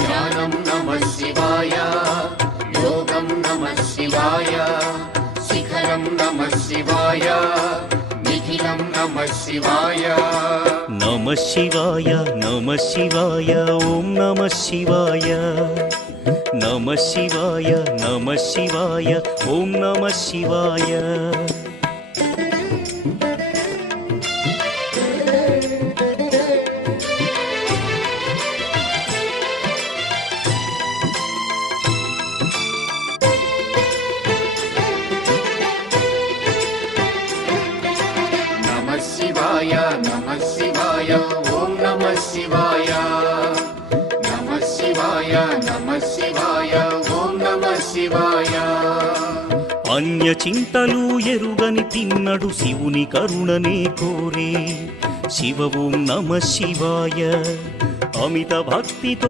ध्यानं नमः शिवाय योगं नमः शिवाय शिखरं नमः शिवाय निखिलं नमः शिवाय नमः शिवाय नमः शिवाय ओम नमः शिवाय नमः शिवाय नमः शिवाय ओम नमः शिवाय नमः शिवाय ओम नमः शिवाय नमः शिवाय ओम नमः शिवाय अन्य चिंतलू एरुगनि तिन्नडु शिवुनि करुणने कोरे शिव ओम नमः शिवाय अमित भक्ति